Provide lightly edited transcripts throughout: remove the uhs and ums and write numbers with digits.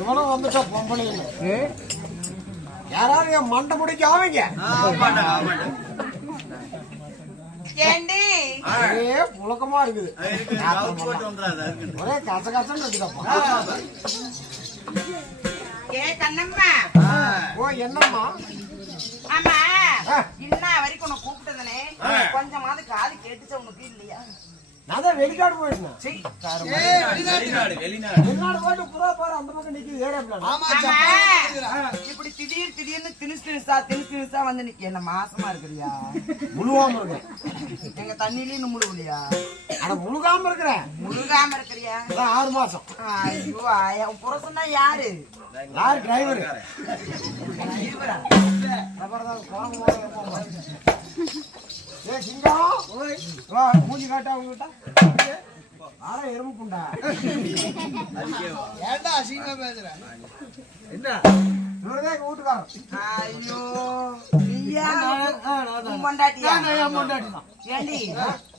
இவனும் வந்துட்டா பொம்பளை யாராவது என் மண்டை முடிக்க ஆவீங்க ஒரே புழக்கமா இருக்குது ஒரே கச கசன்னு இருக்குதப்பா ஓ என்னம்மா ஆமா இன்ன வரைக்கும் உன்னை கூப்பிட்டதுனே கொஞ்சமாவது காது கேட்டுச்ச உனக்கு இல்லையா நான் வெளிநாடு போயிருந்தேன் வெளிநாடு போயிட்டு புறா பாரு அந்த பக்கம் நிக்குது இப்படி திடீர்னு திணிசா வந்து நிக்க என்ன மாசமா இருக்கிறியா முழுகாம இருக்கேன் எங்க தண்ணியில இன்னும் முழுகலையா அட முழுகாம இருக்கிறியா 6 மாசம் ஐயோ புருஷன் தான் யாரு டிரைவர் ஏ சிங்கம் வா மூஞ்சி காட்டா உங்ககிட்ட ஆனா எறும்பு புண்டா ஏண்டா அசிங்கமா பேசுற என்ன இவரே வீட்டுக்காரன் ஐயோ நீயா பொண்டாட்டியா பொண்டாட்டி தான் ஏண்டி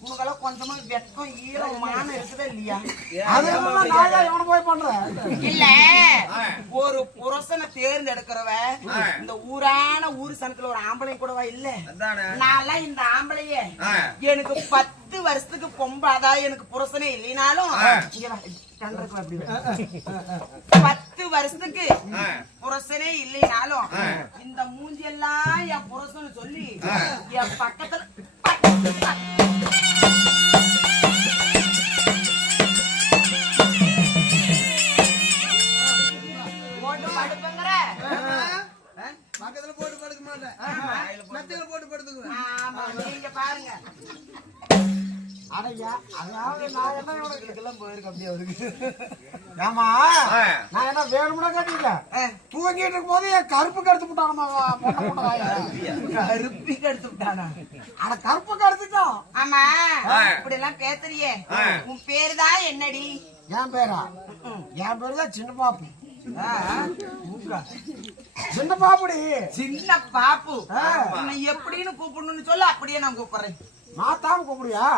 உனக்கெல்லாம் கொஞ்சமா வெட்கம் ஈரம் மானம் இருக்குதா இல்லையா அது நான் எவன போய் பண்றேன் இல்ல ஒரு புருஷனை தேர்ந்தெடுக்கிறவ இந்த ஊர் சனத்துல ஒரு ஆம்பளை கூடவா இல்ல நான் இந்த ஆம்பளைய எனக்கு 10 வருஷத்துக்கு பொம்பாதான் எனக்கு புருஷனே இல்லைனாலும் 10 வருஷத்துக்கு புருஷனே இல்லைனாலும் இந்த மூஞ்சி எல்லாம் என் புருஷன்னு சொல்லி என் பக்கத்துல பக்கத்துல போட்டு படுக்க மாட்டேன் மத்தியில போட்டு படுத்துக்குவேன் நீங்க பாருங்க அடையா அதாவது நான் என்ன இவனுக்கு போயிருக்கேன் அப்படியே அவருக்கு ஆமா நான் என்ன வேணும்னா கேட்டீங்களா தூங்கிட்டு இருக்கும் போது என் கருப்பு கடுத்து விட்டானமா கருப்பி கடுத்து விட்டானா ஆனா கருப்பு கடுத்துட்டான் ஆமா இப்படி எல்லாம் பேசுறியே உன் பேருதான் என்னடி என் பேரா என் பேரு தான் சின்ன பாப்பு சின்ன பாப்புடி சின்ன பாப்பு எப்படின்னு கூப்பிடணும்னு சொல்ல அப்படியே நான் கூப்பிடுறேன் மாத்தாம கூப்பிடுயா